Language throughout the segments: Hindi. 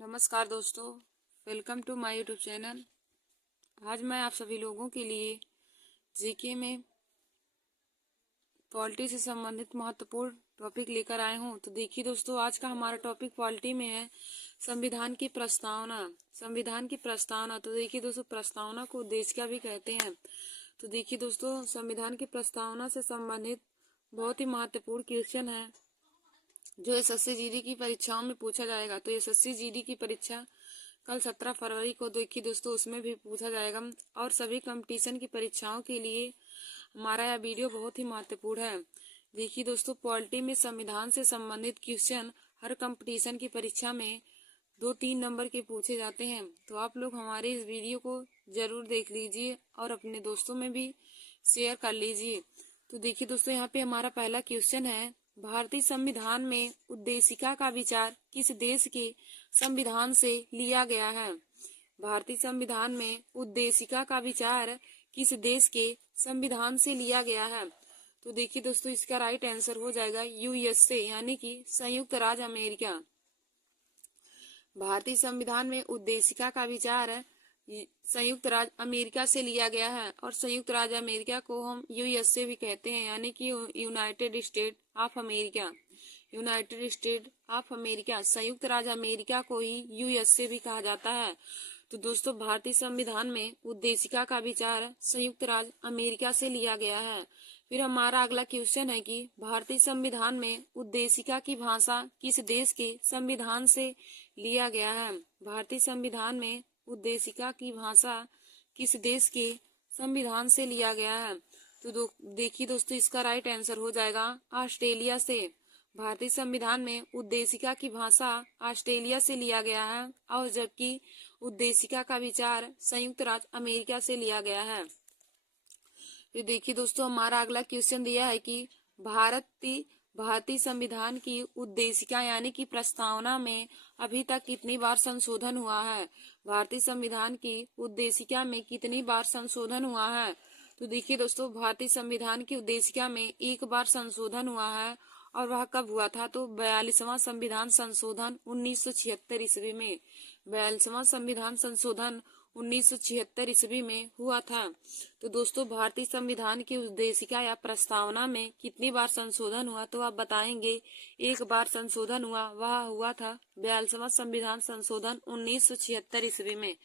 नमस्कार दोस्तों, welcome to my YouTube channel. आज मैं आप सभी लोगों के लिए जीके में पॉलिटी से संबंधित महत्वपूर्ण टॉपिक लेकर आए हूँ। तो देखिए दोस्तों, आज का हमारा टॉपिक पॉलिटी में है संविधान की प्रस्तावना। संविधान की प्रस्तावना, तो देखिए दोस्तों, प्रस्तावना को उद्देशिका भी कहते हैं। तो देखिए दोस्तों, संविधान की प्रस्तावना से संबंधित बहुत ही महत्वपूर्ण क्वेश्चन है जो एसएससी जीडी की परीक्षाओं में पूछा जाएगा। तो एसएससी जीडी की परीक्षा कल 17 फरवरी को देखिए दोस्तों, उसमें भी पूछा जाएगा। और सभी कंपटीशन की परीक्षाओं के लिए हमारा यह वीडियो बहुत ही महत्वपूर्ण है। देखिए दोस्तों, पॉलिटी में संविधान से संबंधित क्वेश्चन हर कंपटीशन की परीक्षा में 2-3 नंबर के पूछे जाते हैं। तो आप लोग हमारे इस वीडियो को जरूर देख लीजिए और अपने दोस्तों में भी शेयर कर लीजिए। तो देखिए दोस्तों, यहाँ पे हमारा पहला क्वेश्चन है, भारतीय संविधान में उद्देशिका का विचार किस देश के संविधान से लिया गया है? भारतीय संविधान में उद्देशिका का विचार किस देश के संविधान से लिया गया है? तो देखिए दोस्तों, इसका राइट आंसर हो जाएगा यूएसए, यानी कि संयुक्त राज्य अमेरिका। भारतीय संविधान में उद्देशिका का विचार संयुक्त राज्य अमेरिका से लिया गया है। और संयुक्त राज्य अमेरिका को हम यूएसए भी कहते हैं, यानी कि United state of America. United state of America, संयुक्त राज्य अमेरिका को ही यूएसए भी कहा जाता है। तो दोस्तों, भारतीय संविधान में उद्देशिका का विचार संयुक्त राज्य अमेरिका से लिया गया है। फिर हमारा अगला क्वेश्चन है कि भारतीय संविधान में उद्देशिका की भाषा किस देश के संविधान से लिया गया है? भारतीय संविधान में उद्देशिका की भाषा किस देश के संविधान से लिया गया है? तो देखिए दोस्तों, इसका राइट आंसर हो जाएगा ऑस्ट्रेलिया से। भारतीय संविधान में उद्देशिका की भाषा ऑस्ट्रेलिया से लिया गया है, और जबकि उद्देशिका का विचार संयुक्त राज्य अमेरिका से लिया गया है। तो देखिए दोस्तों, हमारा अगला क्वेश्चन दिया है कि भारतीय संविधान की उद्देशिका यानी कि प्रस्तावना में अभी तक कितनी बार संशोधन हुआ है? भारतीय संविधान की उद्देशिका में कितनी बार संशोधन हुआ है? तो देखिए दोस्तों, भारतीय संविधान की उद्देशिका में एक बार संशोधन हुआ है, और वह कब हुआ था? तो 42वां संविधान संशोधन 1976 ईस्वी में। 42वां संविधान संशोधन 1976 ईस्वी में हुआ था। तो दोस्तों, भारतीय संविधान की उद्देशिका या प्रस्तावना में कितनी बार संशोधन हुआ? तो आप बताएंगे एक बार संशोधन हुआ, वह हुआ था 42वां संविधान संशोधन 1976 ईस्वी में।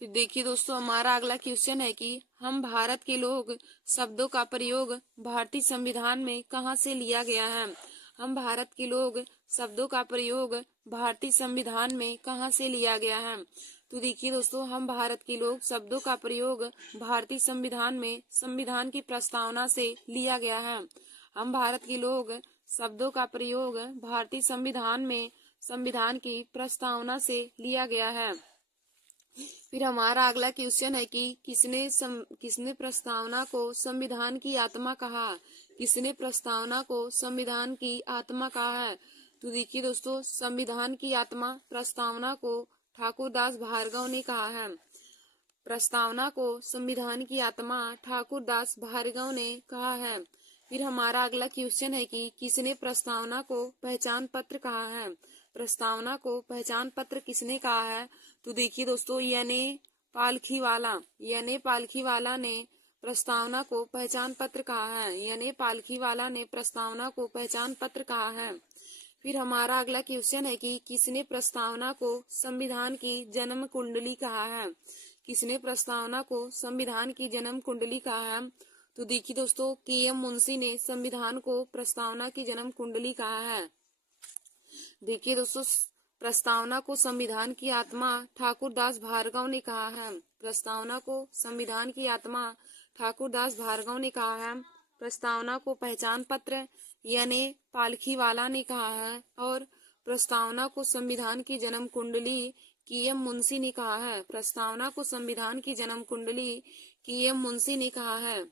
फिर देखिए दोस्तों, हमारा अगला क्वेश्चन है कि हम भारत के लोग शब्दों का प्रयोग भारतीय संविधान में कहां से लिया गया है? हम भारत के लोग शब्दों का प्रयोग भारतीय संविधान में कहां से लिया गया है? तो देखिए दोस्तों, हम भारत के लोग शब्दों का प्रयोग भारतीय संविधान में संविधान की प्रस्तावना से लिया गया है। हम भारत के लोग शब्दों का प्रयोग भारतीय संविधान में संविधान की प्रस्तावना से लिया गया है। फिर हमारा अगला क्वेश्चन है कि किसने प्रस्तावना को संविधान की आत्मा कहा? किसने प्रस्तावना को संविधान की आत्मा कहा है? तो देखिए दोस्तों, संविधान की आत्मा प्रस्तावना को ठाकुर दास भार्गव ने कहा है। प्रस्तावना को संविधान की आत्मा ठाकुर दास भार्गव ने कहा है। फिर हमारा अगला क्वेश्चन है कि किसने प्रस्तावना को पहचान पत्र कहा है? प्रस्तावना को पहचान पत्र किसने कहा है? तो देखिए दोस्तों, यानी पालखीवाला ने प्रस्तावना को पहचान पत्र कहा है। यानी पालखीवाला ने प्रस्तावना को पहचान पत्र कहा है। फिर हमारा अगला क्वेश्चन है कि किसने प्रस्तावना को संविधान की जन्म कुंडली कहा है? किसने प्रस्तावना को संविधान की जन्म कुंडली कहा है? तो देखिए दोस्तों, के.एम. मुंशी ने संविधान को प्रस्तावना की जन्म कुंडली कहा है। देखिए दोस्तों, प्रस्तावना को संविधान की आत्मा ठाकुर दास भार्गव ने कहा है। प्रस्तावना को संविधान की आत्मा ठाकुर दास भार्गव ने कहा है। प्रस्तावना को पहचान पत्र यानी पालखीवाला ने कहा है, और प्रस्तावना को संविधान की जन्म कुंडली के.एम. मुंशी ने कहा है। प्रस्तावना को संविधान की जन्म कुंडली के.एम. मुंशी ने कहा है।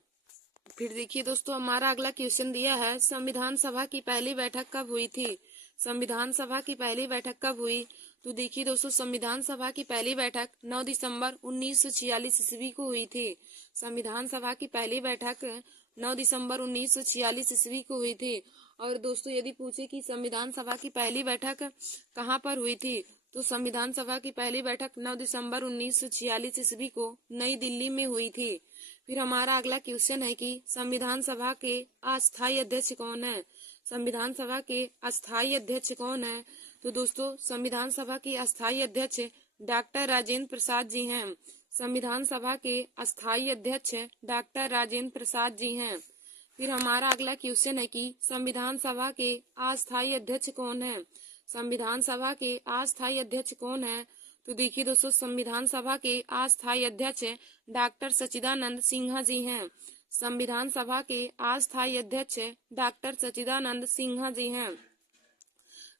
फिर देखिए दोस्तों, हमारा अगला क्वेश्चन दिया है, संविधान सभा की पहली बैठक कब हुई थी? संविधान सभा की पहली बैठक कब हुई? तो देखिए दोस्तों, संविधान सभा की पहली बैठक 9 दिसंबर 1946 ईस्वी को हुई थी। संविधान सभा की पहली बैठक 9 दिसंबर 1946 ईस्वी को हुई थी। और दोस्तों, यदि पूछे कि संविधान सभा की पहली बैठक कहाँ पर हुई थी, तो संविधान सभा की पहली बैठक 9 दिसंबर 1946 ईस्वी को नई दिल्ली में हुई थी। फिर हमारा अगला क्वेश्चन है कि संविधान सभा के अस्थायी अध्यक्ष कौन है। संविधान सभा के अस्थायी अध्यक्ष कौन है? तो दोस्तों संविधान सभा के अस्थायी अध्यक्ष डॉक्टर राजेंद्र प्रसाद जी हैं। संविधान सभा के अस्थायी अध्यक्ष डॉक्टर राजेंद्र प्रसाद जी हैं। फिर हमारा अगला क्वेश्चन है कि संविधान सभा के अस्थायी अध्यक्ष कौन है। संविधान सभा के अस्थायी अध्यक्ष कौन है? तो देखिए दोस्तों संविधान सभा के अस्थायी अध्यक्ष डॉक्टर सच्चिदानंद सिन्हा जी हैं। संविधान सभा के अस्थायी अध्यक्ष डॉक्टर सच्चिदानंद सिन्हा जी हैं।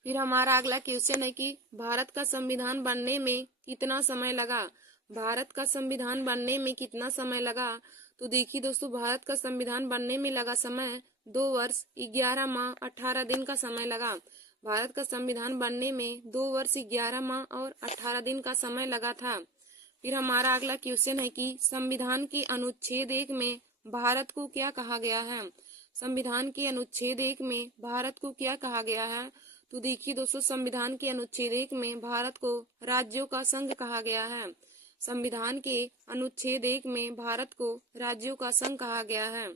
फिर हमारा अगला क्वेश्चन है कि भारत का संविधान बनने में कितना समय लगा। भारत का संविधान बनने में कितना समय लगा? तो देखिए दोस्तों भारत का संविधान बनने में लगा समय 2 वर्ष 11 माह 18 दिन का समय लगा। भारत का संविधान बनने में 2 वर्ष 11 माह और 18 दिन का समय लगा था। फिर हमारा अगला क्वेश्चन है कि संविधान के अनुच्छेद 1 में भारत को क्या कहा गया है। संविधान के अनुच्छेद 1 में भारत को क्या कहा गया है? तो देखिए दोस्तों संविधान के अनुच्छेद 1 में भारत को राज्यों का संघ कहा गया है। संविधान के अनुच्छेद 1 में भारत को राज्यों का संघ कहा गया है।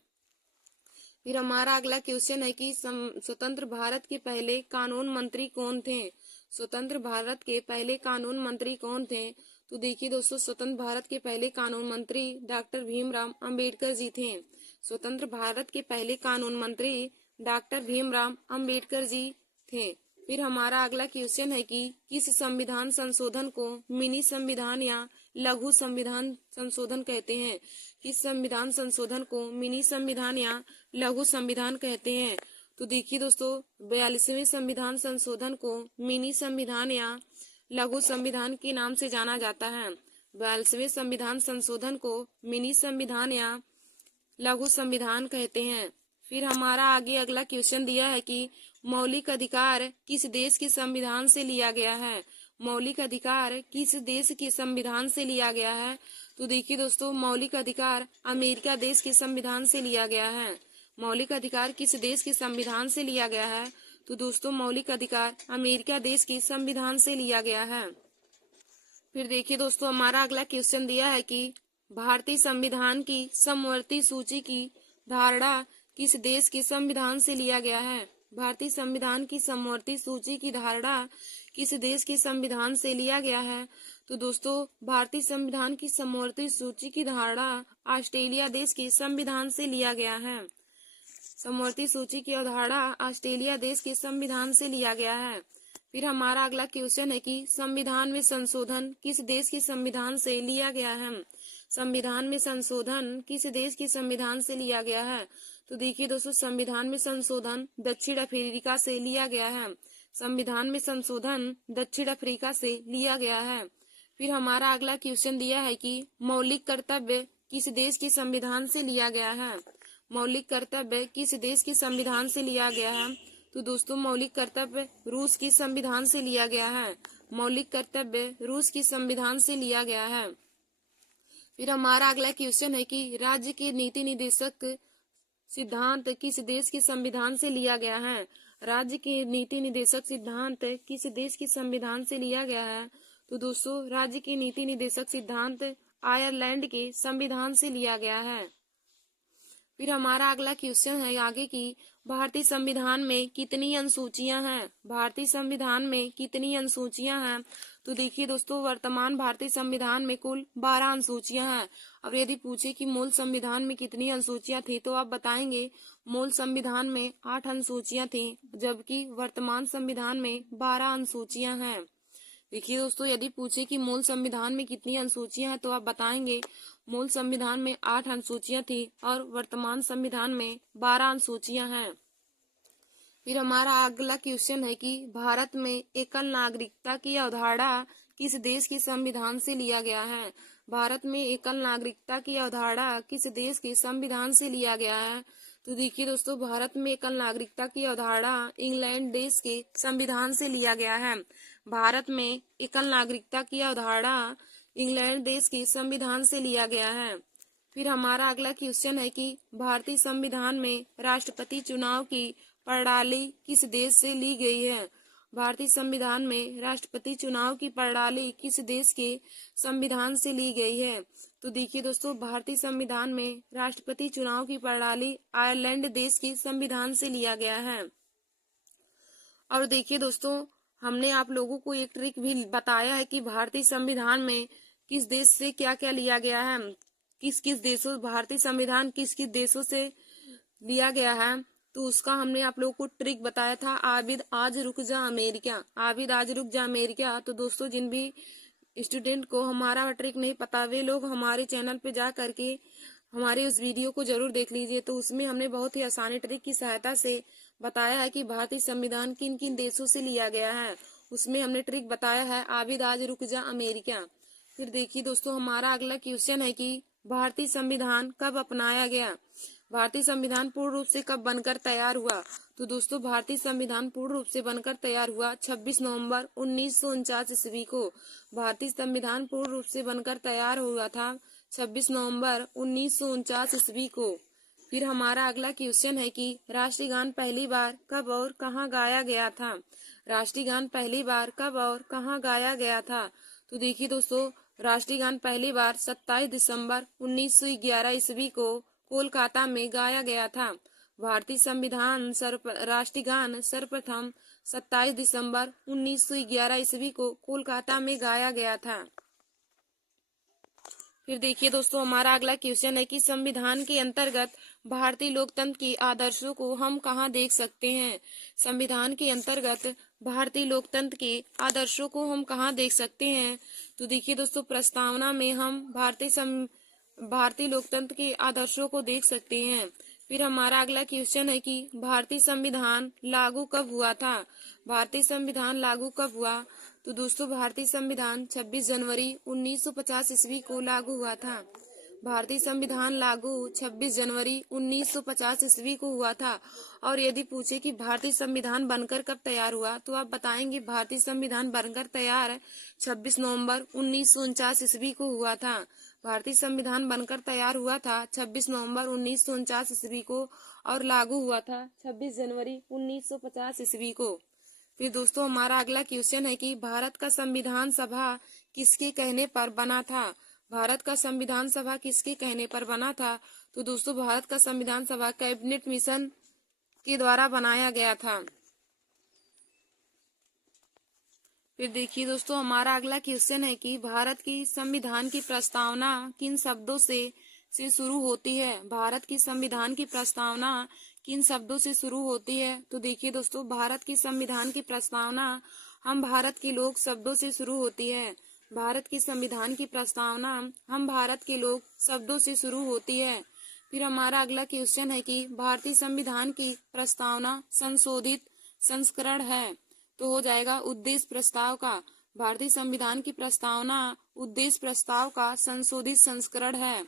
फिर हमारा अगला क्वेश्चन है कि स्वतंत्र भारत के पहले कानून मंत्री कौन थे। स्वतंत्र भारत के पहले कानून मंत्री कौन थे? तो देखिए दोस्तों स्वतंत्र भारत के पहले कानून मंत्री डॉक्टर भीमराव अंबेडकर जी थे। स्वतंत्र भारत के पहले कानून मंत्री डॉक्टर भीमराव अंबेडकर जी थे। फिर हमारा अगला क्वेश्चन है कि किस संविधान संशोधन को मिनी संविधान या लघु संविधान संशोधन कहते हैं। किस संविधान संशोधन को मिनी संविधान या लघु संविधान कहते हैं? तो देखिए दोस्तों 42वें संविधान संशोधन को मिनी संविधान या लघु संविधान के नाम से जाना जाता है। 42वें संविधान संशोधन को मिनी संविधान या लघु संविधान कहते हैं। फिर हमारा आगे अगला क्वेश्चन दिया है कि मौलिक अधिकार किस देश के संविधान से लिया गया है। मौलिक अधिकार किस देश के संविधान से लिया गया है? तो देखिए दोस्तों मौलिक अधिकार अमेरिका देश के संविधान से लिया गया है। मौलिक अधिकार किस देश के संविधान से लिया गया है? तो दोस्तों मौलिक अधिकार अमेरिका देश के संविधान से लिया गया है। फिर देखिए दोस्तों हमारा अगला क्वेश्चन दिया है कि भारतीय संविधान की समवर्ती सूची की धारणा किस देश के संविधान से लिया गया है। भारतीय संविधान की समवर्ती सूची की धारणा किस देश के संविधान से लिया गया है? तो दोस्तों भारतीय संविधान की समवर्ती सूची की धारणा ऑस्ट्रेलिया देश के संविधान से लिया गया है। समवर्ती सूची की अवधारणा ऑस्ट्रेलिया देश के संविधान से लिया गया है। फिर हमारा अगला क्वेश्चन है कि संविधान में संशोधन किस देश के संविधान से लिया गया है। संविधान में संशोधन किस देश के संविधान से लिया गया है? तो देखिए दोस्तों संविधान में संशोधन दक्षिण अफ्रीका से लिया गया है। संविधान में संशोधन दक्षिण अफ्रीका से लिया गया है। फिर हमारा अगला क्वेश्चन दिया है कि मौलिक कर्तव्य किस देश के संविधान से लिया गया है। मौलिक कर्तव्य किस देश के संविधान से लिया गया है? तो दोस्तों मौलिक कर्तव्य रूस के संविधान से लिया गया है। मौलिक कर्तव्य रूस के संविधान से लिया गया है। फिर हमारा अगला क्वेश्चन है कि राज्य के नीति निर्देशक सिद्धांत किस देश के संविधान से लिया गया है। राज्य के नीति निर्देशक सिद्धांत किस देश के संविधान से लिया गया है? तो दोस्तों राज्य के नीति निर्देशक सिद्धांत आयरलैंड के संविधान से लिया गया है। फिर हमारा अगला क्वेश्चन है आगे की भारतीय संविधान में कितनी अनुसूचियां हैं। भारतीय संविधान में कितनी अनुसूचियां हैं? तो देखिए दोस्तों वर्तमान भारतीय संविधान में कुल 12 अनुसूचियां हैं। अब यदि पूछे कि मूल संविधान में कितनी अनुसूचियां थी तो आप बताएंगे मूल संविधान में 8 अनुसूचियां थी, जबकि वर्तमान संविधान में 12 अनुसूचियां हैं। देखिए दोस्तों यदि पूछे कि मूल संविधान में कितनी अनुसूचियां हैं तो आप बताएंगे मूल संविधान में 8 अनुसूचियां थी और वर्तमान संविधान में 12 अनुसूचियां हैं। फिर हमारा अगला क्वेश्चन है कि भारत में एकल नागरिकता की अवधारणा किस देश के संविधान से लिया गया है। भारत में एकल नागरिकता की अवधारणा किस देश के संविधान से लिया गया है? तो देखिए दोस्तों भारत में एकल नागरिकता की अवधारणा इंग्लैंड देश के संविधान से लिया गया है। भारत में एकल नागरिकता की अवधारणा इंग्लैंड देश के संविधान से लिया गया है। फिर हमारा अगला क्वेश्चन है कि भारतीय संविधान में राष्ट्रपति चुनाव की प्रणाली किस देश से ली गई है। भारतीय संविधान में राष्ट्रपति चुनाव की प्रणाली किस देश के संविधान से ली गई है? तो देखिए दोस्तों, भारतीय संविधान में राष्ट्रपति चुनाव की प्रणाली आयरलैंड देश के संविधान से लिया गया है। और देखिए दोस्तों, हमने आप लोगों को एक ट्रिक भी बताया है कि भारतीय संविधान में किस देश से क्या क्या लिया गया है, किस किस देशों, भारतीय संविधान किस किस देशों से लिया गया है। तो उसका हमने आप लोगों को ट्रिक बताया था, आबिद आज रुक जा अमेरिका, आबिद आज रुक जा अमेरिका। तो दोस्तों, जिन भी स्टूडेंट को हमारा ट्रिक नहीं पता, वे लोग हमारे चैनल पे जा करके हमारे उस वीडियो को जरूर देख लीजिए। तो उसमें हमने बहुत ही आसानी ट्रिक की सहायता से बताया है कि भारतीय संविधान किन किन देशों से लिया गया है। उसमें हमने ट्रिक बताया है, आबिद आज रुक जा अमेरिका। फिर देखिए दोस्तों, हमारा अगला क्वेश्चन है कि भारतीय संविधान कब अपनाया गया? भारतीय संविधान पूर्ण रूप से कब बनकर तैयार हुआ? तो दोस्तों, भारतीय संविधान पूर्ण रूप से बनकर तैयार हुआ 26 नवंबर 1949 ईस्वी को। भारतीय संविधान पूर्ण रूप से बनकर तैयार हुआ था 26 नवंबर 1949 ईस्वी को। फिर हमारा अगला क्वेश्चन है कि राष्ट्रीय गान पहली बार कब और कहाँ गाया गया था? राष्ट्रीय गान पहली बार कब और कहाँ गाया गया था? तो देखिए दोस्तों, राष्ट्रीय गान पहली बार 27 दिसंबर 1911 ईस्वी को कोलकाता में गाया गया था। भारतीय संविधान राष्ट्रीय गान सर्वप्रथम 27 दिसंबर 1911 ईस्वी को कोलकाता में गाया गया था। फिर देखिए दोस्तों, हमारा अगला क्वेश्चन है कि संविधान के अंतर्गत भारतीय लोकतंत्र के आदर्शों को हम कहाँ देख सकते हैं? संविधान के अंतर्गत भारतीय लोकतंत्र के आदर्शों को हम कहाँ देख सकते हैं? तो देखिए दोस्तों, प्रस्तावना में हम भारतीय लोकतंत्र के आदर्शों को देख सकते हैं। फिर हमारा अगला क्वेश्चन है कि भारतीय संविधान लागू कब हुआ था? भारतीय संविधान लागू कब हुआ? तो दोस्तों, भारतीय संविधान 26 जनवरी 1950 ईस्वी को लागू हुआ था। भारतीय संविधान लागू 26 जनवरी 1950 ईस्वी को हुआ था। और यदि पूछे कि भारतीय संविधान बनकर कब तैयार हुआ, तो आप बताएंगे भारतीय संविधान बनकर तैयार 26 नवंबर 1949 ईस्वी को हुआ था। भारतीय संविधान बनकर तैयार हुआ था 26 नवंबर 1949 ईस्वी को और लागू हुआ था 26 जनवरी 1950 ईस्वी को। फिर दोस्तों, हमारा अगला क्वेश्चन है कि भारत का संविधान सभा किसके कहने पर बना था? भारत का संविधान सभा किसके कहने पर बना था? तो दोस्तों, भारत का संविधान सभा कैबिनेट मिशन के द्वारा बनाया गया था। फिर देखिए दोस्तों, हमारा अगला क्वेश्चन है कि भारत की संविधान की प्रस्तावना किन शब्दों से शुरू होती है? भारत की संविधान की प्रस्तावना किन शब्दों से शुरू होती है? तो देखिए दोस्तों, भारत की संविधान की प्रस्तावना हम भारत के लोग शब्दों से शुरू होती है। भारत की संविधान की प्रस्तावना हम भारत के लोग शब्दों से शुरू होती है। फिर हमारा अगला क्वेश्चन है कि भारतीय संविधान की प्रस्तावना संशोधित संस्करण है? तो हो जाएगा उद्देश्य प्रस्ताव का। भारतीय संविधान की प्रस्तावना उद्देश्य प्रस्ताव का संशोधित संस्करण है।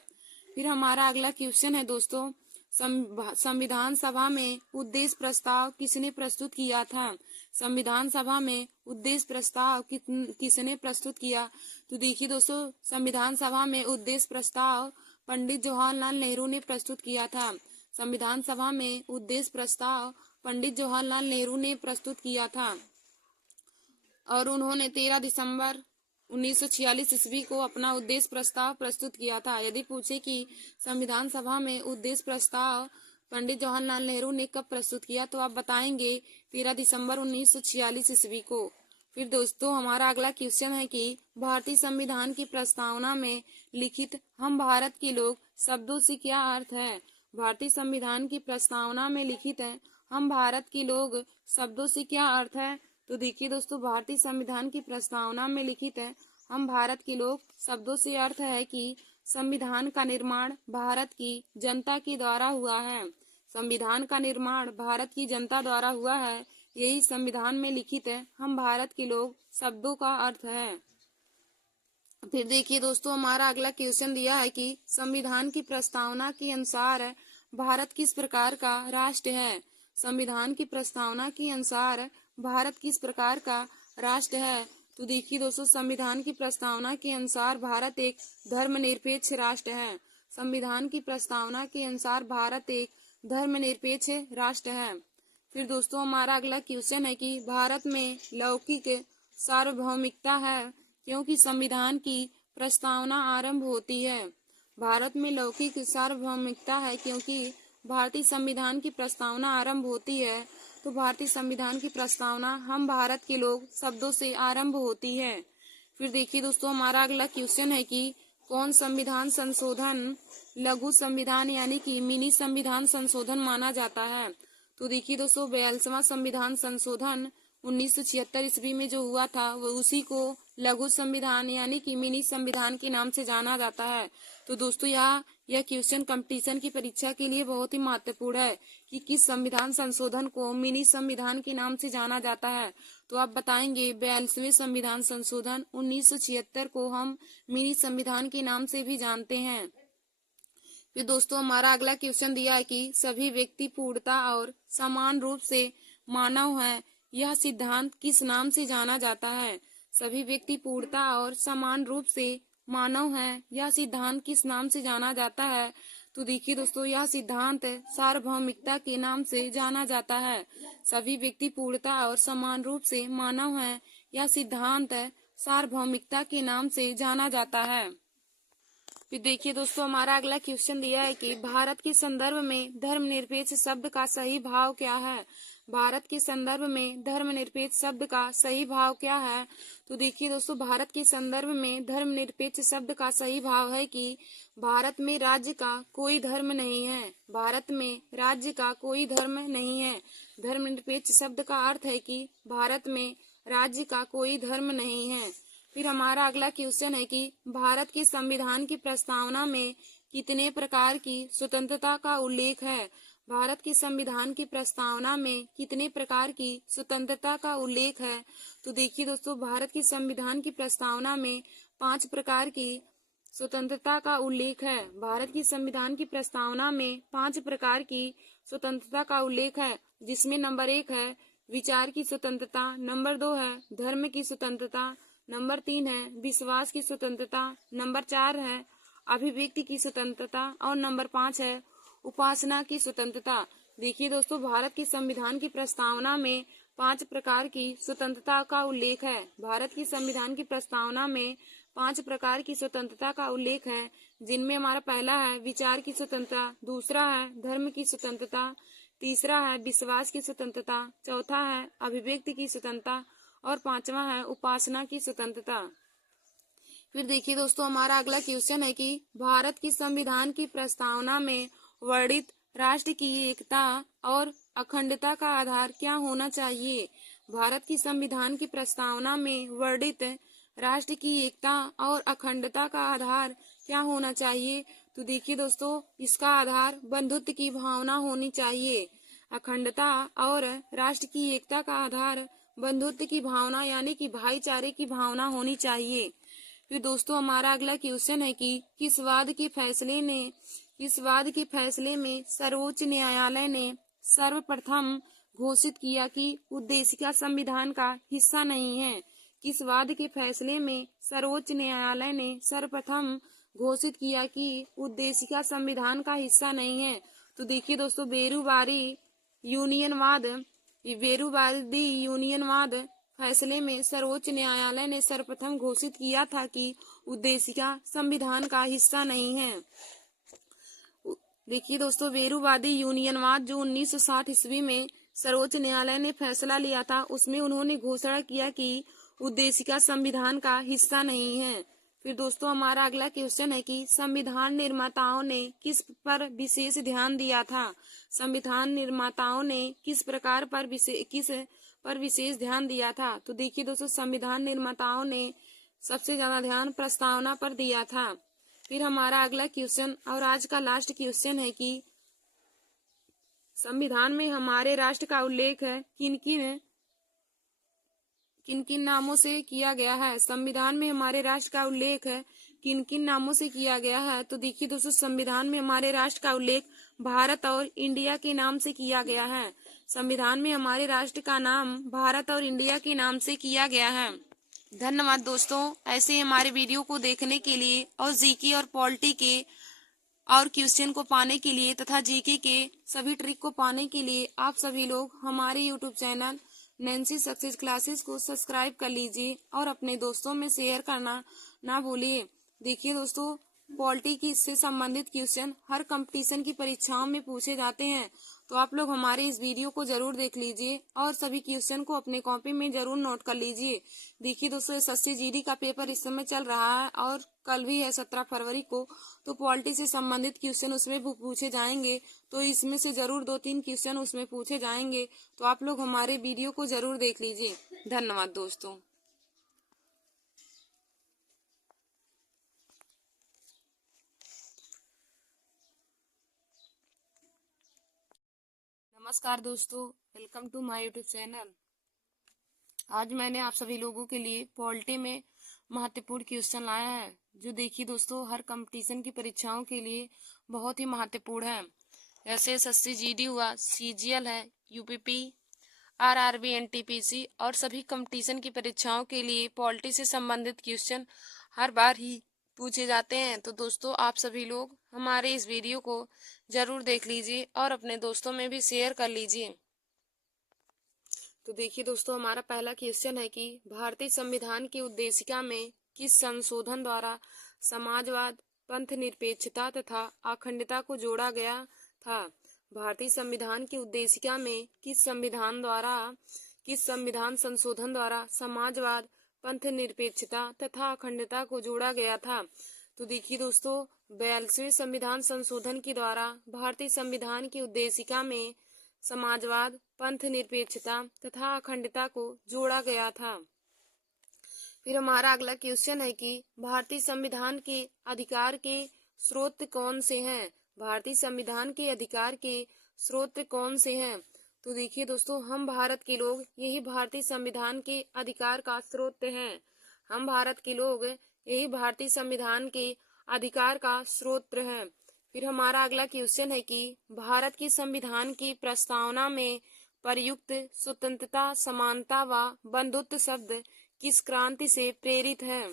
फिर हमारा अगला क्वेश्चन है दोस्तों, संविधान सभा में उद्देश्य प्रस्ताव किसने प्रस्तुत किया था? संविधान सभा में उद्देश्य प्रस्ताव किसने प्रस्तुत किया? तो देखिए दोस्तों, संविधान सभा में उद्देश्य प्रस्ताव पंडित जवाहरलाल नेहरू ने प्रस्तुत किया था। संविधान सभा में उद्देश्य प्रस्ताव पंडित जवाहरलाल नेहरू ने प्रस्तुत किया था और उन्होंने 13 दिसंबर 1946 ईस्वी को अपना उद्देश्य प्रस्ताव प्रस्तुत किया था। यदि पूछे कि संविधान सभा में उद्देश्य प्रस्ताव पंडित जवाहरलाल नेहरू ने कब प्रस्तुत किया, तो आप बताएंगे 13 दिसंबर 1946 ईस्वी को। फिर दोस्तों, हमारा अगला क्वेश्चन है कि भारतीय संविधान की प्रस्तावना में लिखित हम भारत के लोग शब्दों से क्या अर्थ है? भारतीय संविधान की प्रस्तावना में लिखित है हम भारत के लोग शब्दों से क्या अर्थ है? तो देखिए दोस्तों, भारतीय संविधान की प्रस्तावना में लिखित है हम भारत के लोग शब्दों से अर्थ है कि संविधान का निर्माण भारत की जनता के द्वारा हुआ है। संविधान का निर्माण भारत की जनता द्वारा हुआ है, यही संविधान में लिखित है हम भारत के लोग शब्दों का अर्थ है। फिर देखिए दोस्तों, हमारा अगला क्वेश्चन दिया है कि संविधान की प्रस्तावना के अनुसार भारत किस प्रकार का राष्ट्र है? संविधान की प्रस्तावना के अनुसार भारत किस प्रकार का राष्ट्र है? तो देखिए दोस्तों, संविधान की प्रस्तावना के अनुसार भारत एक धर्मनिरपेक्ष राष्ट्र है। संविधान की प्रस्तावना के अनुसार भारत एक धर्मनिरपेक्ष राष्ट्र है। फिर दोस्तों हमारा अगला क्वेश्चन है कि भारत में लौकिक सार्वभौमिकता है क्योंकि संविधान की प्रस्तावना आरंभ होती है। भारत में लौकिक सार्वभौमिकता है क्योंकि भारतीय संविधान की प्रस्तावना आरंभ होती है। तो भारतीय संविधान की प्रस्तावना हम भारत के लोग शब्दों से आरंभ होती है। फिर देखिए दोस्तों हमारा अगला क्वेश्चन है कि कौन संविधान संशोधन लघु संविधान यानी कि मिनी संविधान संशोधन माना जाता है। तो देखिए दोस्तों 42वां संविधान संशोधन 1976 ईस्वी में जो हुआ था वो उसी को लघु संविधान यानी कि मिनी संविधान के नाम से जाना जाता है। तो दोस्तों यह क्वेश्चन कंपटीशन की परीक्षा के लिए बहुत ही महत्वपूर्ण है कि किस संविधान संशोधन को मिनी संविधान के नाम से जाना जाता है। तो आप बताएंगे 42वें संविधान संशोधन 1976 को हम मिनी संविधान के नाम से भी जानते हैं। फिर दोस्तों हमारा अगला क्वेश्चन दिया है कि सभी व्यक्ति पूर्णता और समान रूप से मानव है, यह सिद्धांत किस नाम से जाना जाता है। सभी व्यक्ति पूर्णता और समान रूप से मानव है, यह सिद्धांत किस नाम से जाना जाता है। तो देखिए दोस्तों यह सिद्धांत सार्वभौमिकता के नाम से जाना जाता है। सभी व्यक्ति पूर्णता और समान रूप से मानव है, यह सिद्धांत सार्वभौमिकता के नाम से जाना जाता है। फिर देखिए दोस्तों हमारा अगला क्वेश्चन दिया है कि भारत के संदर्भ में धर्मनिरपेक्ष शब्द का सही भाव क्या है। भारत के संदर्भ में धर्मनिरपेक्ष शब्द का सही भाव क्या है। तो देखिए दोस्तों भारत के संदर्भ में धर्मनिरपेक्ष शब्द का सही भाव है कि भारत में राज्य का कोई धर्म नहीं है। भारत में राज्य का कोई धर्म नहीं है। धर्मनिरपेक्ष शब्द का अर्थ है कि भारत में राज्य का कोई धर्म नहीं है। फिर हमारा अगला क्वेश्चन है कि भारत के संविधान की प्रस्तावना में कितने प्रकार की स्वतंत्रता का उल्लेख है। भारत के संविधान की प्रस्तावना में कितने प्रकार की स्वतंत्रता का उल्लेख है। तो देखिए दोस्तों भारत के संविधान की प्रस्तावना में 5 प्रकार की स्वतंत्रता का उल्लेख है। भारत की संविधान की प्रस्तावना में 5 प्रकार की स्वतंत्रता का उल्लेख है, जिसमें नंबर 1 है विचार की स्वतंत्रता, नंबर 2 है धर्म की स्वतंत्रता, नंबर 3 है विश्वास की स्वतंत्रता, नंबर 4 है अभिव्यक्ति की स्वतंत्रता और नंबर 5 है उपासना की स्वतंत्रता। देखिए दोस्तों भारत के संविधान की प्रस्तावना में 5 प्रकार की स्वतंत्रता का उल्लेख है। भारत की संविधान की प्रस्तावना में 5 प्रकार की स्वतंत्रता का उल्लेख है, जिनमें हमारा पहला है विचार की स्वतंत्रता, दूसरा है धर्म की स्वतंत्रता, तीसरा है विश्वास की स्वतंत्रता, चौथा है अभिव्यक्ति की स्वतंत्रता और 5वां है उपासना की स्वतंत्रता। फिर देखिए दोस्तों हमारा अगला क्वेश्चन है कि भारत की संविधान की प्रस्तावना में वर्णित राष्ट्र की एकता और अखंडता का आधार क्या होना चाहिए। भारत की संविधान की प्रस्तावना में वर्णित राष्ट्र की एकता और अखंडता का आधार क्या होना चाहिए। तो देखिए दोस्तों इसका आधार बंधुत्व की भावना होनी चाहिए। अखंडता और राष्ट्र की एकता का आधार बंधुत्व की भावना यानी कि भाईचारे की भावना होनी चाहिए। फिर दोस्तों हमारा अगला क्वेश्चन है कि किस वाद के फैसले में सर्वोच्च न्यायालय ने सर्वप्रथम घोषित किया कि उद्देशिका संविधान का हिस्सा नहीं है। किस वाद के फैसले में सर्वोच्च न्यायालय ने सर्वप्रथम घोषित किया कि उद्देशिका संविधान का हिस्सा नहीं है। तो देखिए दोस्तों बेरूवादी यूनियनवाद फैसले में सर्वोच्च न्यायालय ने सर्वप्रथम घोषित किया था कि उद्देशिका संविधान का हिस्सा नहीं है। देखिए दोस्तों बेरूवादी यूनियनवाद जो 1960 ईस्वी में सर्वोच्च न्यायालय ने फैसला लिया था, उसमें उन्होंने घोषणा किया कि उद्देशिका संविधान का हिस्सा नहीं है। फिर दोस्तों हमारा अगला क्वेश्चन है कि संविधान निर्माताओं ने किस पर विशेष ध्यान दिया था। संविधान निर्माताओं ने किस पर विशेष ध्यान दिया था। तो देखिए दोस्तों संविधान निर्माताओं ने सबसे ज्यादा ध्यान प्रस्तावना पर दिया था। फिर हमारा अगला क्वेश्चन और आज का लास्ट क्वेश्चन है कि संविधान में हमारे राष्ट्र का उल्लेख है किन किन नामों से किया गया है। संविधान में हमारे राष्ट्र का उल्लेख है किन किन नामों से किया गया है। तो देखिए दोस्तों संविधान में हमारे राष्ट्र का उल्लेख भारत और इंडिया के नाम से किया गया है। संविधान में हमारे राष्ट्र का नाम भारत और इंडिया के नाम से किया गया है। धन्यवाद दोस्तों। ऐसे हमारे वीडियो को देखने के लिए और जीके और पॉलिटी के और क्वेश्चन को पाने के लिए तथा जीके के सभी ट्रिक को पाने के लिए आप सभी लोग हमारे YouTube channel Nancy success classes को सब्सक्राइब कर लीजिए और अपने दोस्तों में शेयर करना ना भूलिए। देखिए दोस्तों, पॉलिटी की से संबंधित क्वेश्चन हर कंपटीशन की परीक्षाओं में पूछे जाते हैं, तो आप लोग हमारे इस वीडियो को जरूर देख लीजिए और सभी क्वेश्चन को अपने कॉपी में जरूर नोट कर लीजिए। देखिए दोस्तों, एसएससी जीडी का पेपर इस समय चल रहा है और कल भी है 17 फरवरी को, तो पॉलिटी से संबंधित क्वेश्चन उसमें पूछे जाएंगे, तो इसमें से जरूर 2-3 क्वेश्चन उसमें पूछे जाएंगे, तो आप लोग हमारे वीडियो को जरूर देख लीजिए। धन्यवाद दोस्तों। नमस्कार दोस्तों, welcome to my YouTube channel. आज मैंने आप सभी लोगों के लिए पॉलिटी में महत्वपूर्ण क्वेश्चन लाया है, जो देखिए दोस्तों हर कंपटीशन की परीक्षाओं के लिए बहुत ही महत्वपूर्ण है। जैसे एसएससी जीडी हुआ, सीजीएल है, यूपीपी, आरआरबी, एनटीपीसी और सभी कंपटीशन की परीक्षाओं के लिए पॉलिटी से संबंधित क्वेश्चन हर बार ही पूछे जाते हैं। तो दोस्तों, आप सभी लोग हमारे इस वीडियो को जरूर देख लीजिए और अपने दोस्तों में भी शेयर कर लीजिए। तो देखिए दोस्तों, हमारा पहला क्वेश्चन है कि भारतीय संविधान की उद्देशिका में किस संशोधन द्वारा समाजवाद, पंथ निरपेक्षता तथा अखंडता को जोड़ा गया था। भारतीय संविधान की उद्देशिका में किस संविधान संशोधन द्वारा समाजवाद, पंथ निरपेक्षता तथा अखंडता को जोड़ा गया था। तो देखिए दोस्तों, 42वें संविधान संशोधन के द्वारा भारतीय संविधान की उद्देशिका में समाजवाद, पंथ निरपेक्षता तथा अखंडता को जोड़ा गया था। फिर हमारा अगला क्वेश्चन है कि भारतीय संविधान के अधिकार के स्रोत कौन से हैं। भारतीय संविधान के अधिकार के स्रोत कौन से हैं। तो देखिए दोस्तों, हम भारत के लोग यही भारतीय संविधान के अधिकार का स्रोत हैं। हम भारत के लोग यही भारतीय संविधान के अधिकार का स्रोत हैं। फिर हमारा अगला क्वेश्चन है कि भारत की संविधान की प्रस्तावना में प्रयुक्त स्वतंत्रता, समानता व बंधुत्व शब्द किस क्रांति से प्रेरित है।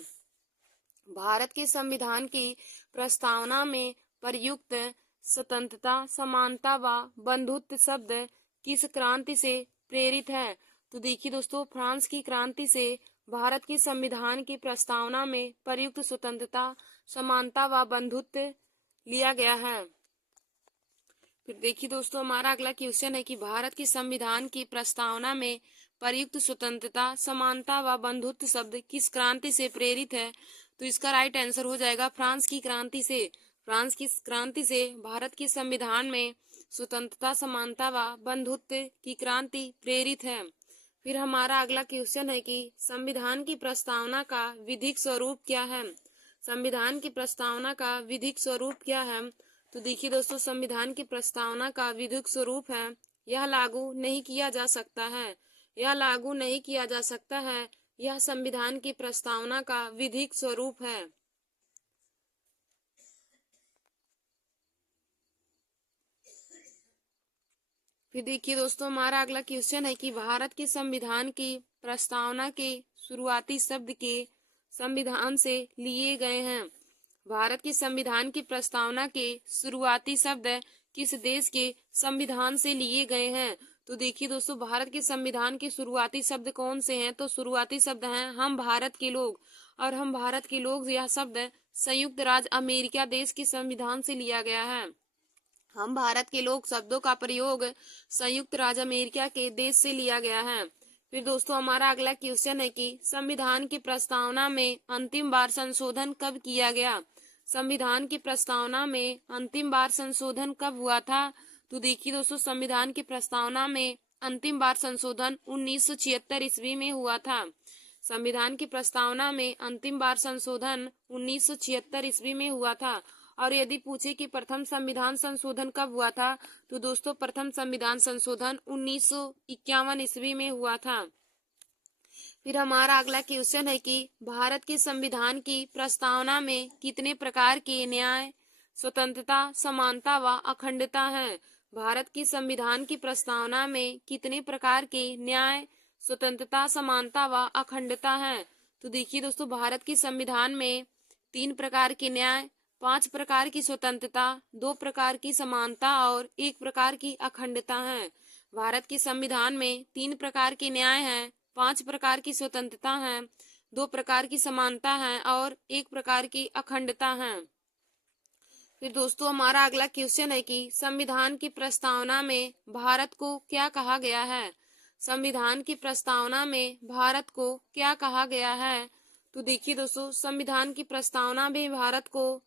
भारत के संविधान की प्रस्तावना में प्रयुक्त स्वतंत्रता, समानता व बंधुत्व शब्द किस क्रांति से प्रेरित है। तो देखिए दोस्तों, फ्रांस की क्रांति से भारत की संविधान की प्रस्तावना में प्रयुक्त स्वतंत्रता, समानता व बंधुत्व लिया गया है। फिर देखिए दोस्तों, हमारा अगला क्वेश्चन है कि भारत की संविधान की प्रस्तावना में प्रयुक्त स्वतंत्रता, समानता व बंधुत्व शब्द किस क्रांति से प्रेरित है। तो इसका राइट आंसर हो जाएगा फ्रांस की क्रांति से। फ्रांस की क्रांति से भारत के संविधान में स्वतंत्रता, समानता व बंधुत्व की क्रांति प्रेरित है। फिर हमारा अगला क्वेश्चन है कि संविधान की प्रस्तावना का विधिक स्वरूप क्या है। संविधान की प्रस्तावना का विधिक स्वरूप क्या है। तो देखिए दोस्तों, संविधान की प्रस्तावना का विधिक स्वरूप है यह लागू नहीं किया जा सकता है। यह लागू नहीं किया जा सकता है, यह संविधान की प्रस्तावना का विधिक स्वरूप है। फिर देखिए दोस्तों, हमारा अगला क्वेश्चन है कि भारत के संविधान की प्रस्तावना के शुरुआती शब्द के संविधान से लिए गए हैं। भारत के संविधान की प्रस्तावना के शुरुआती शब्द किस देश के संविधान से लिए गए हैं। तो देखिए दोस्तों, भारत के संविधान के शुरुआती शब्द कौन से हैं। तो शुरुआती शब्द हैं हम भारत के लोग, और हम भारत के लोग यह शब्द संयुक्त राज्य अमेरिका देश के संविधान से लिया गया है। हम भारत के लोग शब्दों का प्रयोग संयुक्त राज्य अमेरिका के देश से लिया गया है। फिर दोस्तों, हमारा अगला क्वेश्चन है कि संविधान की प्रस्तावना में अंतिम बार संशोधन कब किया गया। संविधान की प्रस्तावना में अंतिम बार संशोधन कब हुआ था। तो देखिए दोस्तों, संविधान की प्रस्तावना में अंतिम बार संशोधन 1976 ईस्वी में हुआ था। संविधान की प्रस्तावना में अंतिम बार संशोधन 1976 ईस्वी में हुआ था। और यदि पूछे कि प्रथम संविधान संशोधन कब हुआ था, तो दोस्तों प्रथम संविधान संशोधन 1951 ईस्वी में हुआ था। फिर हमारा अगला क्वेश्चन है कि भारत के संविधान की प्रस्तावना में कितने प्रकार के न्याय, स्वतंत्रता, समानता व अखंडता है। भारत की संविधान की प्रस्तावना में कितने प्रकार के न्याय, स्वतंत्रता, समानता व अखंडता है। तो देखिए दोस्तों, भारत की संविधान में 3 प्रकार के न्याय, 5 प्रकार की स्वतंत्रता, 2 प्रकार की समानता और 1 प्रकार की अखंडता है। भारत के संविधान में 3 प्रकार के न्याय हैं, 5 प्रकार की स्वतंत्रता है, 2 प्रकार की समानता है और 1 प्रकार की अखंडता है। फिर दोस्तों हमारा अगला क्वेश्चन है कि संविधान की प्रस्तावना में भारत को क्या कहा गया है। संविधान की प्रस्तावना में भारत को क्या कहा गया है। तो देखिए दोस्तों, संविधान की प्रस्तावना में भारत को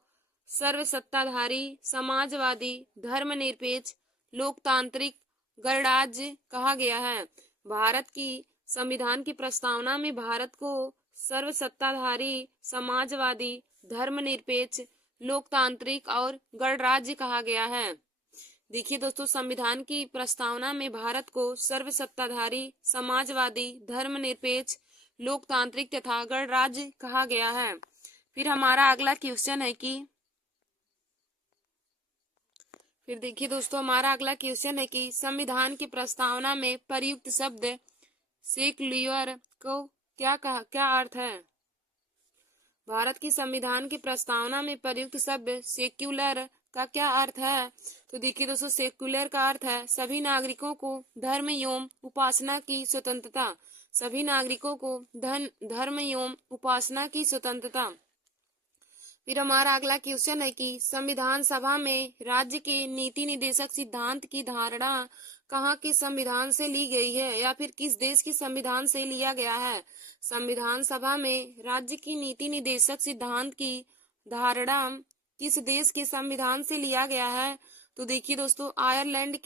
सर्वसत्ताधारी, समाजवादी, धर्मनिरपेक्ष, लोकतांत्रिक, गणराज्य कहा गया है। भारत की संविधान की प्रस्तावना में भारत को सर्वसत्ताधारी, समाजवादी, धर्मनिरपेक्ष, लोकतांत्रिक और गणराज्य कहा गया है। देखिए दोस्तों, संविधान की प्रस्तावना में भारत को सर्वसत्ताधारी, समाजवादी, धर्मनिरपेक्ष, लोकतांत्रिक तथा गणराज्य कहा गया है। फिर हमारा अगला क्वेश्चन है कि संविधान की प्रस्तावना में प्रयुक्त शब्द सेक्युलर को क्या अर्थ है। भारत की संविधान की प्रस्तावना में प्रयुक्त शब्द सेक्युलर का क्या अर्थ है। तो देखिए दोस्तों, सेक्युलर का अर्थ है सभी नागरिकों को धर्म एवं उपासना की स्वतंत्रता। सभी नागरिकों को धर्म एवं उपासना की स्वतंत्रता। फिर हमारा अगला क्वेश्चन है कि संविधान सभा में राज्य के नीति निदेशक सिद्धांत की धारणा कहाँ के संविधान से ली गई है या फिर किस देश के संविधान से लिया गया है। संविधान सभा में राज्य की नीति निदेशक सिद्धांत की धारणा किस देश के संविधान से लिया गया है। तो देखिए दोस्तों, आयरलैंड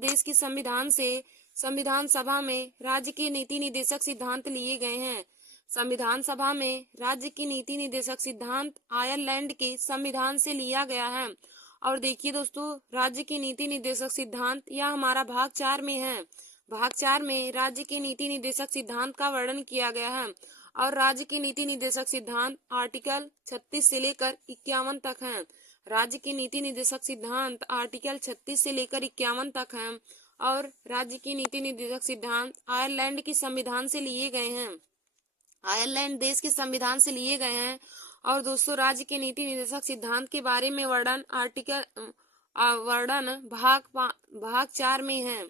देश के संविधान से संविधान सभा में राज्य के नीति निदेशक सिद्धांत लिए गए हैं। संविधान सभा में राज्य की नीति निदेशक सिद्धांत आयरलैंड के संविधान से लिया गया है। और देखिए दोस्तों, राज्य की नीति निदेशक सिद्धांत यह हमारा भाग 4 में है। भाग 4 में राज्य की नीति निदेशक सिद्धांत का वर्णन किया गया है और राज्य की नीति निदेशक सिद्धांत आर्टिकल 36 से लेकर 51 तक है। राज्य की नीति निदेशक सिद्धांत आर्टिकल 36 से लेकर 51 तक है और राज्य की नीति निदेशक सिद्धांत आयरलैंड के संविधान से लिए गए हैं। आयरलैंड देश के संविधान से लिए गए हैं। और दोस्तों, राज्य के नीति निदेशक सिद्धांत के बारे में वर्णन भाग 4 में है।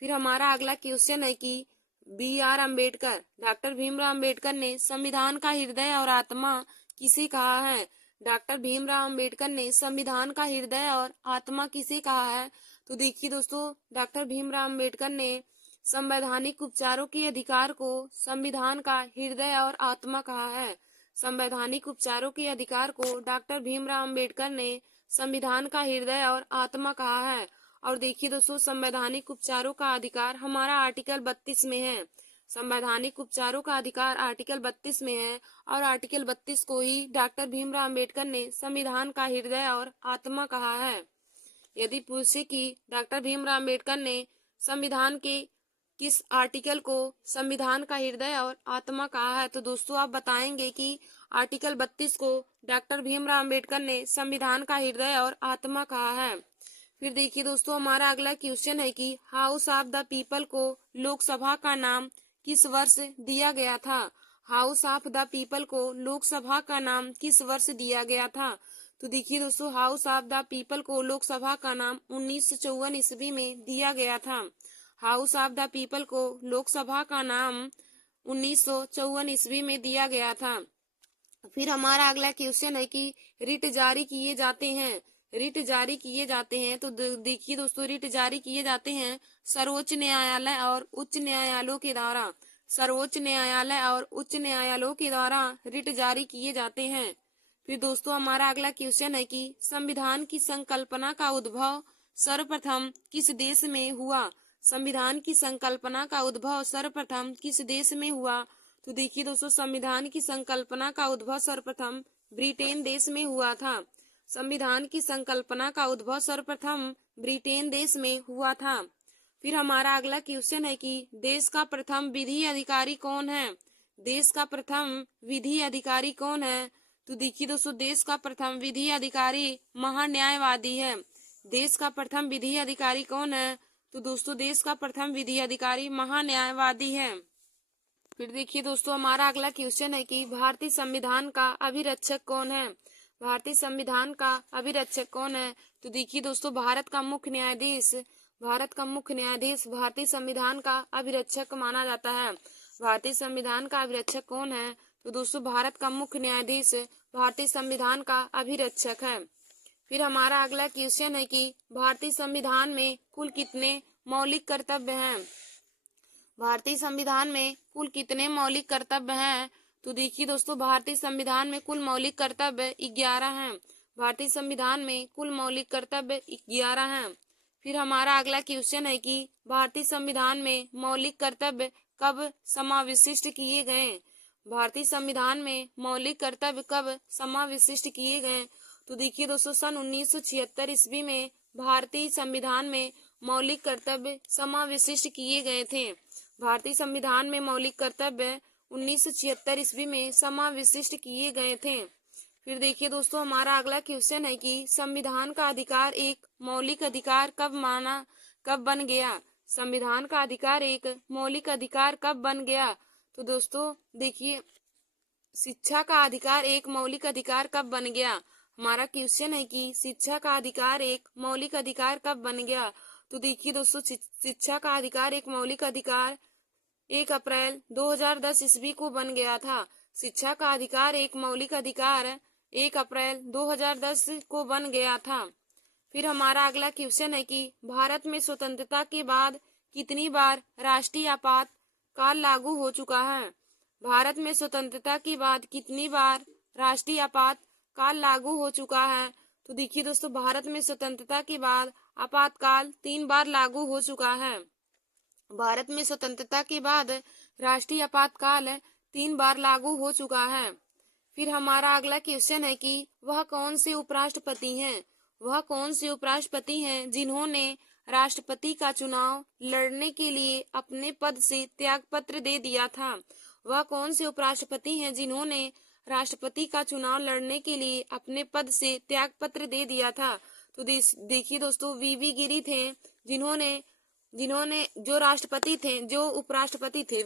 फिर हमारा अगला क्वेश्चन है कि डॉक्टर भीमराव अम्बेडकर ने संविधान का हृदय और आत्मा किसे कहा है। डॉक्टर भीमराव अम्बेडकर ने संविधान का हृदय और आत्मा किसे कहा है। तो देखिए दोस्तों, डॉक्टर भीमराव अम्बेडकर ने संवैधानिक उपचारों के अधिकार को संविधान का हृदय और आत्मा कहा है। संवैधानिक उपचारों के अधिकार को डॉक्टर भीमराव अम्बेडकर ने संविधान का हृदय और आत्मा कहा है। और देखिए दोस्तों, संवैधानिक उपचारों का अधिकार हमारा आर्टिकल 32 में है। संवैधानिक उपचारों का अधिकार आर्टिकल 32 में है और आर्टिकल 32 को ही डॉक्टर भीमराव अम्बेडकर ने संविधान का हृदय और आत्मा कहा है। यदि पूछे कि डॉक्टर भीमराव अम्बेडकर ने संविधान के किस आर्टिकल को संविधान का हृदय और आत्मा कहा है, तो दोस्तों आप बताएंगे कि आर्टिकल 32 को डॉक्टर भीमराव अम्बेडकर ने संविधान का हृदय और आत्मा कहा है। फिर देखिए दोस्तों, हमारा अगला क्वेश्चन है कि हाउस ऑफ द पीपल को लोकसभा का नाम किस वर्ष दिया गया था। हाउस ऑफ द पीपल को लोकसभा का नाम किस वर्ष दिया गया था। तो देखिए दोस्तों, हाउस ऑफ द पीपल को लोकसभा का नाम 1954 ईस्वी में दिया गया था। हाउस ऑफ द पीपल को लोकसभा का नाम 1954 ईस्वी में दिया गया था। फिर हमारा अगला क्वेश्चन है कि रिट जारी किए जाते हैं। रिट जारी किए जाते हैं तो देखिए दोस्तों, रिट जारी किए जाते हैं सर्वोच्च न्यायालय और उच्च न्यायालयों के द्वारा। सर्वोच्च न्यायालय और उच्च न्यायालयों के द्वारा रिट जारी किए जाते हैं। फिर दोस्तों हमारा अगला क्वेश्चन है कि संविधान की संकल्पना का उद्भव सर्वप्रथम किस देश में हुआ। संविधान की संकल्पना का उद्भव सर्वप्रथम किस देश में हुआ। तो देखिए दोस्तों, संविधान की संकल्पना का उद्भव सर्वप्रथम ब्रिटेन देश में हुआ था। संविधान की संकल्पना का उद्भव सर्वप्रथम ब्रिटेन देश में हुआ था। फिर हमारा अगला क्वेश्चन है कि देश का प्रथम विधि अधिकारी कौन है। देश का प्रथम विधि अधिकारी कौन है। तो देखिए दोस्तों, देश का प्रथम विधि अधिकारी महान्यायवादी है। देश का प्रथम विधि अधिकारी कौन है। तो दोस्तों, देश का प्रथम विधि अधिकारी महान्यायवादी है। फिर देखिए दोस्तों, हमारा अगला क्वेश्चन है कि भारतीय संविधान का अभिरक्षक कौन है। भारतीय संविधान का अभिरक्षक कौन है? तो देखिए दोस्तों, भारत का मुख्य न्यायाधीश भारतीय संविधान का अभिरक्षक माना जाता है। भारतीय संविधान का अभिरक्षक कौन है? तो दोस्तों, भारत का मुख्य न्यायाधीश भारतीय संविधान का अभिरक्षक है। फिर हमारा अगला क्वेश्चन है कि भारतीय संविधान में कुल कितने मौलिक कर्तव्य हैं? भारतीय संविधान में कुल कितने मौलिक कर्तव्य हैं? तो देखिए दोस्तों, भारतीय संविधान में कुल मौलिक कर्तव्य 11 हैं। भारतीय संविधान में कुल मौलिक कर्तव्य 11 हैं। फिर हमारा अगला क्वेश्चन है कि भारतीय संविधान में मौलिक कर्तव्य कब समाविष्ट किए गए? भारतीय संविधान में मौलिक कर्तव्य कब समाविष्ट किए गए? तो देखिए दोस्तों, सन 1976 ईस्वी में भारतीय संविधान में मौलिक कर्तव्य समाविष्ट किए गए थे। भारतीय संविधान में मौलिक कर्तव्य 1976 ईस्वी में समाविष्ट किए गए थे। फिर देखिए दोस्तों, हमारा अगला क्वेश्चन है कि संविधान का अधिकार एक मौलिक अधिकार कब बन गया? संविधान का अधिकार एक मौलिक अधिकार कब बन गया? तो दोस्तों देखिए, शिक्षा का अधिकार एक मौलिक अधिकार कब बन गया? हमारा क्वेश्चन है कि शिक्षा का अधिकार एक मौलिक अधिकार कब बन गया? तो देखिए दोस्तों, शिक्षा का अधिकार एक मौलिक अधिकार 1 अप्रैल 2010 ईस्वी को बन गया था। शिक्षा का अधिकार एक मौलिक अधिकार 1 अप्रैल 2010 को बन गया था। फिर हमारा अगला क्वेश्चन है कि भारत में स्वतंत्रता के बाद कितनी बार राष्ट्रीय आपातकाल लागू हो चुका है? भारत में स्वतंत्रता के बाद कितनी बार राष्ट्रीय आपातकाल लागू हो चुका है? तो देखिए दोस्तों, भारत में स्वतंत्रता के बाद आपातकाल 3 बार लागू हो चुका है। भारत में स्वतंत्रता के बाद राष्ट्रीय आपातकाल 3 बार लागू हो चुका है। फिर हमारा अगला क्वेश्चन है कि वह कौन से उपराष्ट्रपति हैं? वह कौन से उपराष्ट्रपति हैं जिन्होंने राष्ट्रपति का चुनाव लड़ने के लिए अपने पद से त्यागपत्र दे दिया था? वह कौन से उपराष्ट्रपति हैं जिन्होंने राष्ट्रपति का चुनाव लड़ने के लिए अपने पद से त्यागपत्र दे दिया था? तो देखिए दोस्तों, वीवी गिरी थे जिन्होंने जो उपराष्ट्रपति थे,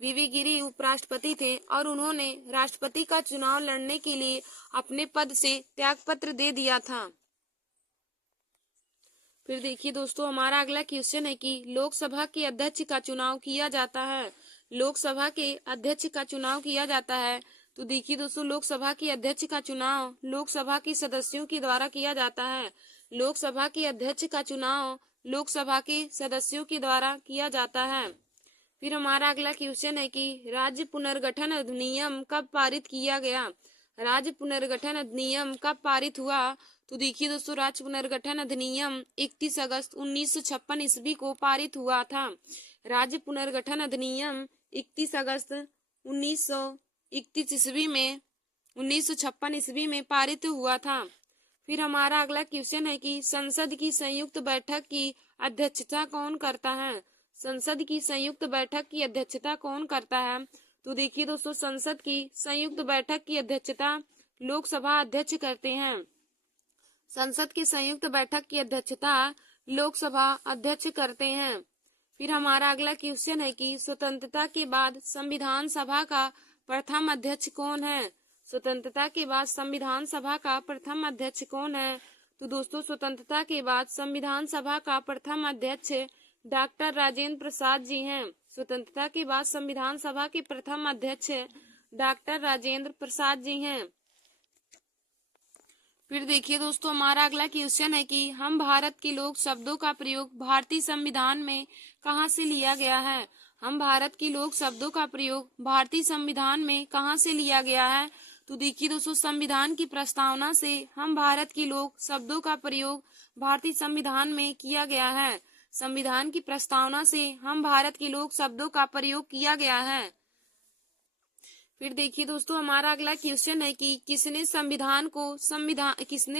वीवी गिरी उपराष्ट्रपति थे और उन्होंने राष्ट्रपति का चुनाव लड़ने के लिए अपने पद से त्यागपत्र दे दिया था। फिर देखिए दोस्तों, हमारा अगला क्वेश्चन है कि लोकसभा के अध्यक्ष का चुनाव किया जाता है। लोकसभा के अध्यक्ष का चुनाव किया जाता है। तो देखिए दोस्तों, लोकसभा के अध्यक्ष का चुनाव लोकसभा के सदस्यों के द्वारा किया जाता है। लोकसभा के अध्यक्ष का चुनाव लोकसभा के सदस्यों के द्वारा किया जाता है। फिर हमारा अगला क्वेश्चन है कि राज्य पुनर्गठन अधिनियम कब पारित किया गया? राज्य पुनर्गठन अधिनियम कब पारित हुआ? तो देखिए दोस्तों, राज्य पुनर्गठन अधिनियम 31 अगस्त 1956 ईस्वी को पारित हुआ था। राज्य पुनर्गठन अधिनियम 31 अगस्त 1931 ईस्वी में 1956 ईस्वी में पारित हुआ था। फिर हमारा अगला क्वेश्चन है कि संसद की संयुक्त बैठक की अध्यक्षता कौन करता है? संसद की संयुक्त बैठक की अध्यक्षता कौन करता है? तो देखिए दोस्तों, संसद की संयुक्त बैठक की अध्यक्षता लोकसभा अध्यक्ष करते हैं। संसद की संयुक्त बैठक की अध्यक्षता लोकसभा अध्यक्ष करते हैं। फिर हमारा अगला क्वेश्चन है कि स्वतंत्रता के बाद संविधान सभा का प्रथम अध्यक्ष कौन है? स्वतंत्रता के बाद संविधान सभा का प्रथम अध्यक्ष कौन है? तो दोस्तों, स्वतंत्रता के बाद संविधान सभा का प्रथम अध्यक्ष डॉक्टर राजेंद्र प्रसाद जी हैं। स्वतंत्रता के बाद संविधान सभा के प्रथम अध्यक्ष डॉक्टर राजेंद्र प्रसाद जी हैं। फिर देखिए दोस्तों, हमारा अगला क्वेश्चन है कि हम भारत के लोग शब्दों का प्रयोग भारतीय संविधान में कहां से लिया गया है? हम भारत के लोग शब्दों का प्रयोग भारतीय संविधान में कहां से लिया गया है? तो देखिए दोस्तों, संविधान की प्रस्तावना से हम भारत के लोग शब्दों का प्रयोग भारतीय संविधान में किया गया है। संविधान की प्रस्तावना से हम भारत के लोग शब्दों का प्रयोग किया गया है। फिर देखिए दोस्तों, हमारा अगला क्वेश्चन है कि किसने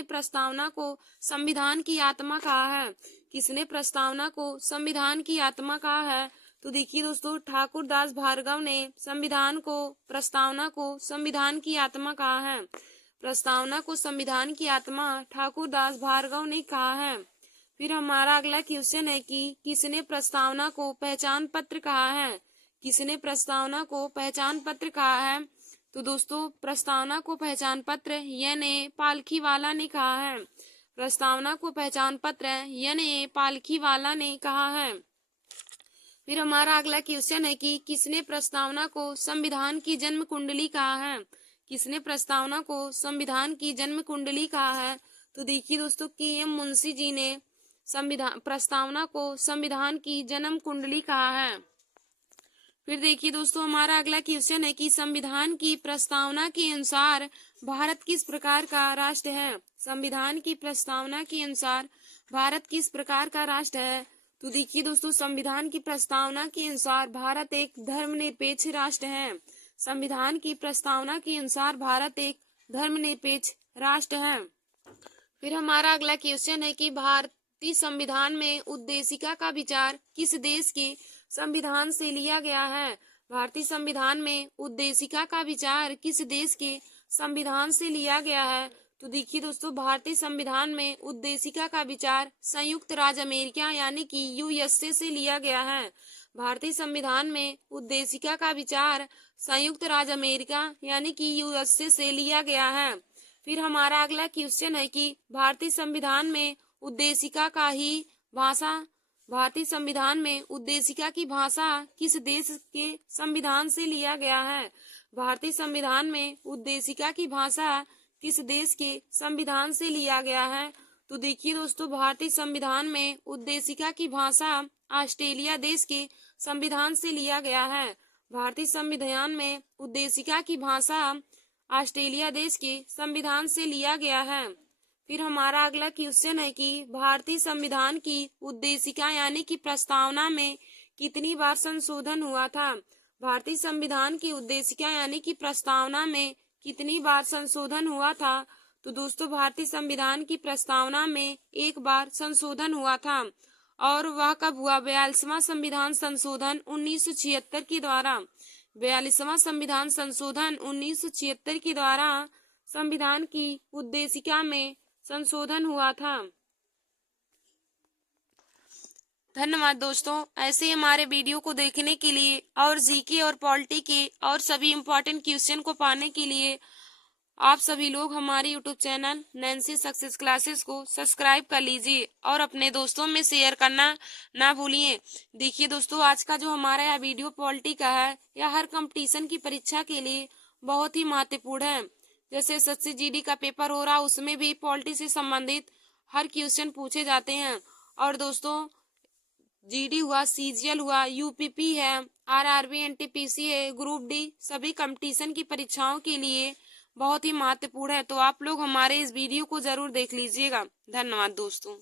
प्रस्तावना को संविधान की आत्मा कहा है? किसने प्रस्तावना को संविधान की आत्मा कहा है? तो देखिए दोस्तों, ठाकुर दास भार्गव ने प्रस्तावना को संविधान की आत्मा कहा है। प्रस्तावना को संविधान की आत्मा ठाकुर दास भार्गव ने कहा है। फिर हमारा अगला क्वेश्चन है कि किसने प्रस्तावना को पहचान पत्र कहा है? किसने प्रस्तावना को पहचान पत्र कहा है? तो दोस्तों प्रस्तावना को पहचान पत्र यानी पालखी वाला ने कहा है। प्रस्तावना को पहचान पत्र यानी पालखी वाला ने कहा है। फिर हमारा अगला क्वेश्चन है कि किसने प्रस्तावना को संविधान की जन्म कुंडली कहा है। किसने प्रस्तावना को संविधान की जन्म कुंडली कहा है। तो देखिए दोस्तों के.एम. मुंशी जी ने प्रस्तावना को संविधान की जन्म कुंडली कहा है। फिर देखिए दोस्तों हमारा अगला क्वेश्चन है कि संविधान की प्रस्तावना के अनुसार भारत किस प्रकार का राष्ट्र है। संविधान की प्रस्तावना के अनुसार भारत किस प्रकार का राष्ट्र है। तो देखिए दोस्तों संविधान की प्रस्तावना के अनुसार भारत एक धर्मनिरपेक्ष राष्ट्र है। संविधान की प्रस्तावना के अनुसार भारत एक धर्मनिरपेक्ष राष्ट्र है। फिर हमारा अगला क्वेश्चन है कि भारतीय संविधान में उद्देशिका का विचार किस देश के संविधान से लिया गया है। भारतीय संविधान में उद्देशिका का विचार किस देश के संविधान से लिया गया है। तो देखिए दोस्तों भारतीय संविधान में उद्देशिका का विचार संयुक्त राज्य अमेरिका यानी कि यूएसए से लिया गया है। भारतीय संविधान में उद्देशिका का विचार संयुक्त राज्य अमेरिका यानी कि यूएसए से लिया गया है। फिर हमारा अगला क्वेश्चन है कि भारतीय संविधान में उद्देशिका का ही भाषा भारतीय संविधान में उद्देशिका की भाषा किस देश के संविधान से लिया गया है। भारतीय संविधान में उद्देशिका की भाषा किस देश के संविधान से लिया गया है। तो देखिए दोस्तों भारतीय संविधान में उद्देशिका की भाषा ऑस्ट्रेलिया देश के संविधान से लिया गया है। भारतीय संविधान में उद्देशिका की भाषा ऑस्ट्रेलिया देश के संविधान से लिया गया है। फिर हमारा अगला क्वेश्चन है कि भारतीय संविधान की उद्देशिका यानी कि प्रस्तावना में कितनी बार संशोधन हुआ था। भारतीय संविधान की उद्देशिका यानी कि प्रस्तावना में कितनी बार संशोधन हुआ था। तो दोस्तों भारतीय संविधान की प्रस्तावना में एक बार संशोधन हुआ था और वह कब हुआ। 42वां संविधान संशोधन 1976 के द्वारा 42वां संविधान संशोधन 1976 के द्वारा संविधान की उद्देशिका में संशोधन हुआ था। धन्यवाद दोस्तों। ऐसे हमारे वीडियो को देखने के लिए और जीके और पॉलिटी के और सभी इम्पोर्टेंट क्वेश्चन को पाने के लिए आप सभी लोग हमारे YouTube channel Nancy success classes को सब्सक्राइब कर लीजिए और अपने दोस्तों में शेयर करना ना भूलिए। देखिए दोस्तों आज का जो हमारा यह वीडियो पॉलिटी का है यह हर कंपटीशन की परीक्षा के लिए बहुत ही महत्वपूर्ण है। जैसे एसएससी जीडी का पेपर हो रहा उसमें भी पॉलिटी से संबंधित हर क्वेश्चन पूछे जाते हैं। और दोस्तों जीडी हुआ, सीजीएल हुआ, यूपीपी है, आरआरबी, एनटीपीसी है, ग्रुप डी सभी कंपटीशन की परीक्षाओं के लिए बहुत ही महत्वपूर्ण है। तो आप लोग हमारे इस वीडियो को जरूर देख लीजिएगा। धन्यवाद दोस्तों।